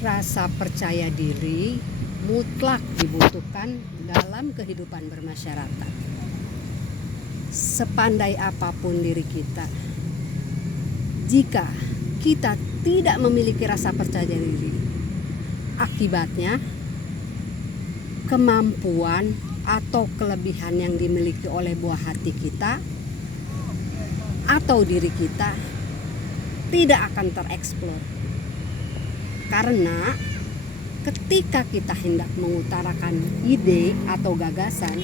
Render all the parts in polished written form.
Rasa percaya diri mutlak dibutuhkan dalam kehidupan bermasyarakat. Sepandai apapun diri kita, jika kita tidak memiliki rasa percaya diri, akibatnya kemampuan atau kelebihan yang dimiliki oleh buah hati kita atau diri kita tidak akan tereksplor. Karena ketika kita hendak mengutarakan ide atau gagasan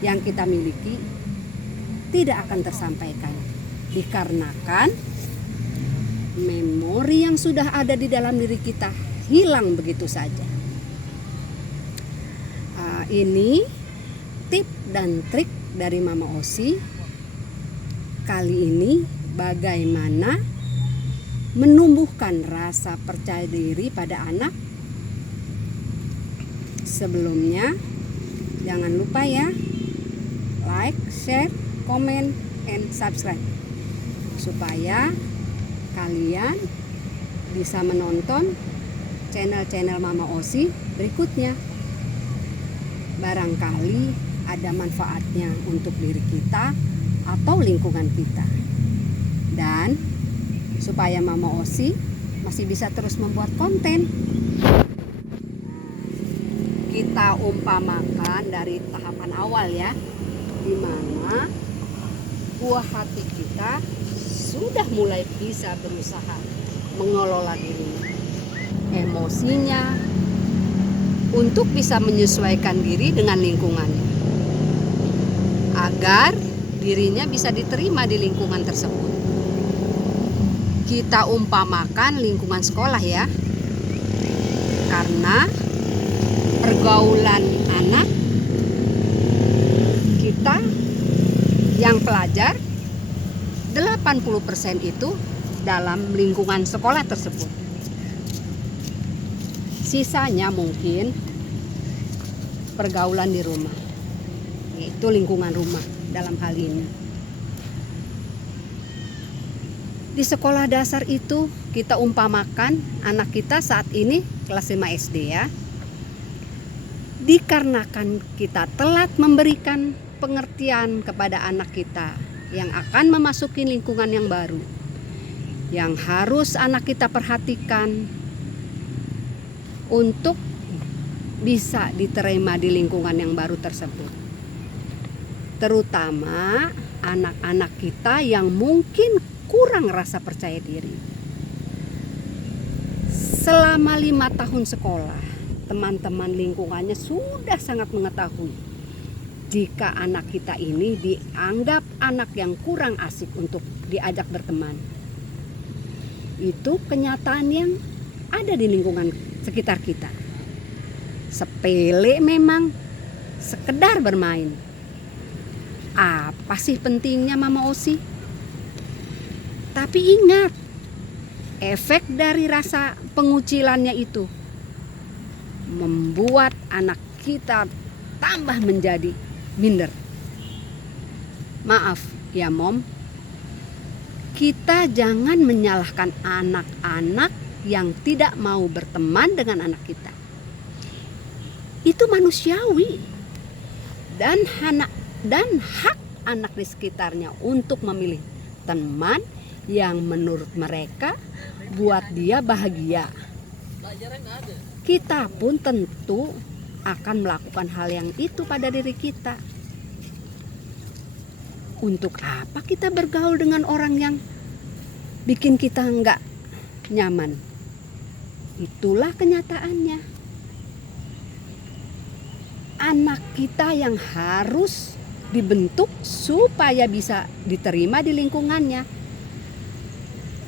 yang kita miliki, tidak akan tersampaikan, dikarenakan memori yang sudah ada di dalam diri kita hilang begitu saja. Ini tip dan trik dari Mama Osi. Kali ini bagaimana menumbuhkan rasa percaya diri pada anak. Sebelumnya jangan lupa ya, like, share, comment, and subscribe supaya kalian bisa menonton channel-channel Mama Osi berikutnya. Barangkali ada manfaatnya untuk diri kita atau lingkungan kita, dan supaya Mama Osi masih bisa terus membuat konten. Kita umpamakan dari tahapan awal ya, dimana buah hati kita sudah mulai bisa berusaha mengelola dirinya, emosinya, untuk bisa menyesuaikan diri dengan lingkungannya, agar dirinya bisa diterima di lingkungan tersebut. Kita umpamakan lingkungan sekolah ya, karena pergaulan anak kita yang pelajar 80% itu dalam lingkungan sekolah tersebut. Sisanya mungkin pergaulan di rumah, yaitu lingkungan rumah dalam hal ini. Di sekolah dasar itu kita umpamakan anak kita saat ini kelas 5 SD ya. Dikarenakan kita telat memberikan pengertian kepada anak kita yang akan memasuki lingkungan yang baru, yang harus anak kita perhatikan untuk bisa diterima di lingkungan yang baru tersebut. Terutama anak-anak kita yang mungkin kurang rasa percaya diri. Selama 5 tahun sekolah, teman-teman lingkungannya sudah sangat mengetahui jika anak kita ini dianggap anak yang kurang asik untuk diajak berteman. Itu kenyataan yang ada di lingkungan sekitar kita. Sepele memang, sekedar bermain. Apa sih pentingnya Mama Osi? Tapi ingat, efek dari rasa pengucilannya itu membuat anak kita tambah menjadi minder. Maaf ya Mom, kita jangan menyalahkan anak-anak yang tidak mau berteman dengan anak kita. Itu manusiawi dan hak anak di sekitarnya untuk memilih teman yang menurut mereka buat dia bahagia. Kita pun tentu akan melakukan hal yang itu pada diri kita. Untuk apa kita bergaul dengan orang yang bikin kita enggak nyaman? Itulah kenyataannya. Anak kita yang harus dibentuk supaya bisa diterima di lingkungannya,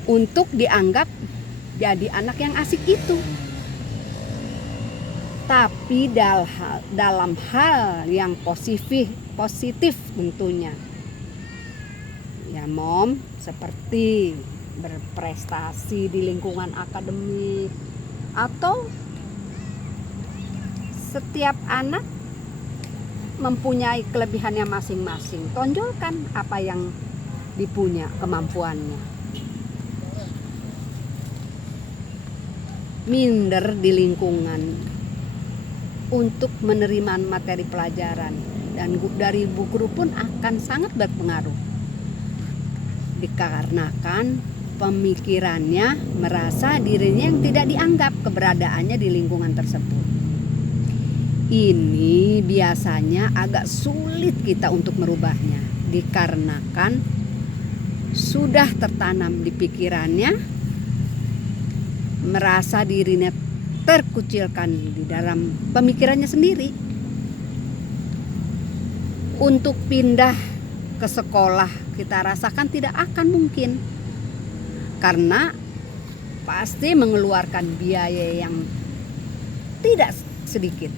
untuk dianggap jadi anak yang asik itu. Tapi dalam hal yang positif tentunya. Ya Mom, seperti berprestasi di lingkungan akademik, atau setiap anak mempunyai kelebihannya masing-masing. Tonjolkan apa yang dipunya kemampuannya. minder di lingkungan untuk menerima materi pelajaran, dan dari bu guru pun akan sangat berpengaruh dikarenakan pemikirannya merasa dirinya yang tidak dianggap keberadaannya di lingkungan tersebut. Ini biasanya agak sulit kita untuk merubahnya dikarenakan sudah tertanam di pikirannya merasa dirinya terkucilkan di dalam pemikirannya sendiri. Untuk pindah ke sekolah kita rasakan tidak akan mungkin, karena pasti mengeluarkan biaya yang tidak sedikit.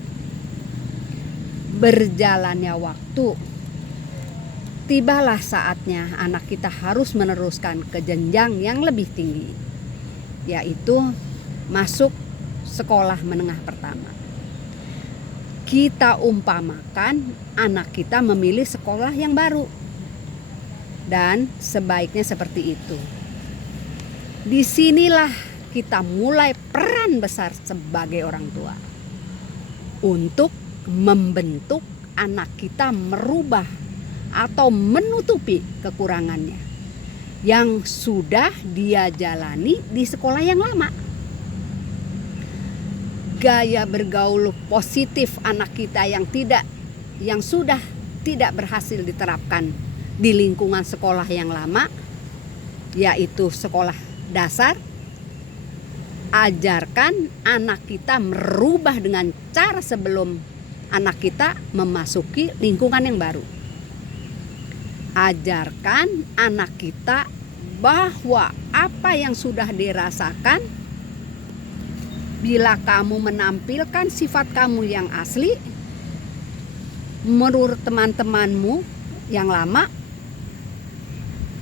Berjalannya waktu, tibalah saatnya anak kita harus meneruskan ke jenjang yang lebih tinggi, yaitu masuk sekolah menengah pertama. Kita umpamakan anak kita memilih sekolah yang baru, dan sebaiknya seperti itu. Disinilah kita mulai peran besar sebagai orang tua untuk membentuk anak kita merubah atau menutupi kekurangannya yang sudah dia jalani di sekolah yang lama. Gaya bergaul positif anak kita yang sudah tidak berhasil diterapkan di lingkungan sekolah yang lama, yaitu sekolah dasar. Ajarkan anak kita merubah dengan cara sebelum anak kita memasuki lingkungan yang baru. Ajarkan anak kita bahwa apa yang sudah dirasakan, bila kamu menampilkan sifat kamu yang asli menurut teman-temanmu yang lama,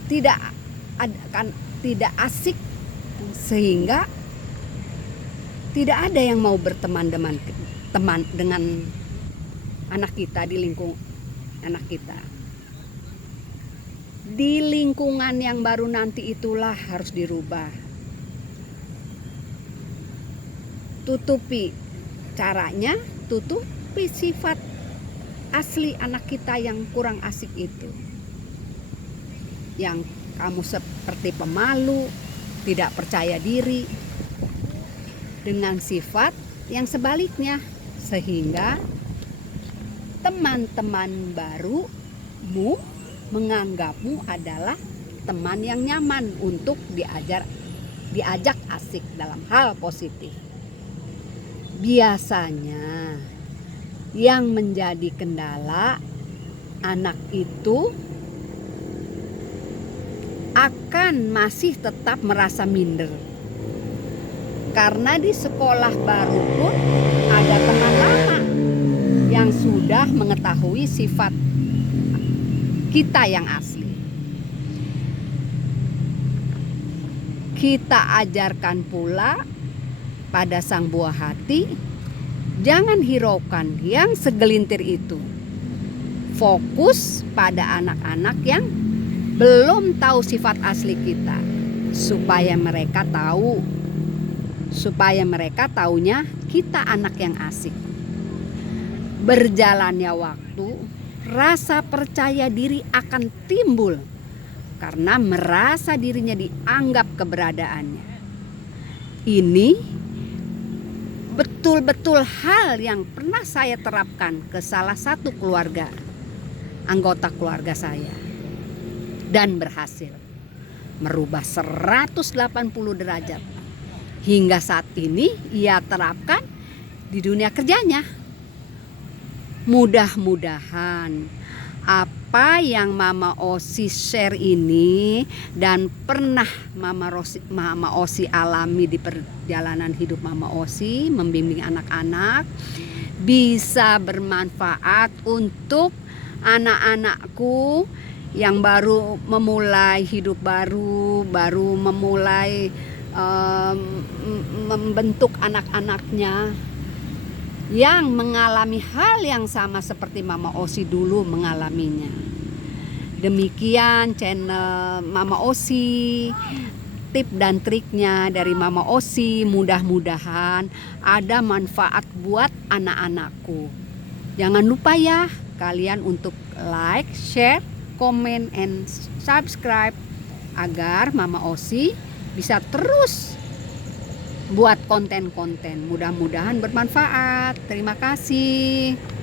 tidak asik, sehingga tidak ada yang mau berteman dengan anak kita di lingkungan anak kita. Di lingkungan yang baru nanti itulah harus dirubah. Tutupi caranya, tutupi sifat asli anak kita yang kurang asik itu. Yang kamu seperti pemalu, tidak percaya diri, dengan sifat yang sebaliknya, sehingga teman-teman barumu menganggapmu adalah teman yang nyaman untuk diajak asik dalam hal positif. Biasanya yang menjadi kendala anak itu akan masih tetap merasa minder, karena di sekolah baru pun ada teman lama yang sudah mengetahui sifat kita yang asli. Kita ajarkan pula pada sang buah hati, jangan hiraukan yang segelintir itu. Fokus pada anak-anak yang belum tahu sifat asli kita, supaya mereka taunya kita anak yang asik. Berjalannya waktu, rasa percaya diri akan timbul karena merasa dirinya dianggap keberadaannya. Ini betul-betul hal yang pernah saya terapkan ke salah satu anggota keluarga saya, dan berhasil merubah 180 derajat. Hingga saat ini ia terapkan di dunia kerjanya. Mudah-mudahan apa yang Mama Osi share ini dan pernah Mama Osi alami di perjalanan hidup Mama Osi membimbing anak-anak bisa bermanfaat untuk anak-anakku yang baru memulai hidup baru memulai membentuk anak-anaknya yang mengalami hal yang sama seperti Mama Osi dulu mengalaminya. Demikian channel Mama Osi. tip dan triknya dari Mama Osi. Mudah-mudahan ada manfaat buat anak-anakku. Jangan lupa ya kalian untuk like, share, comment, and subscribe agar Mama Osi bisa terus buat konten-konten. Mudah-mudahan bermanfaat. Terima kasih.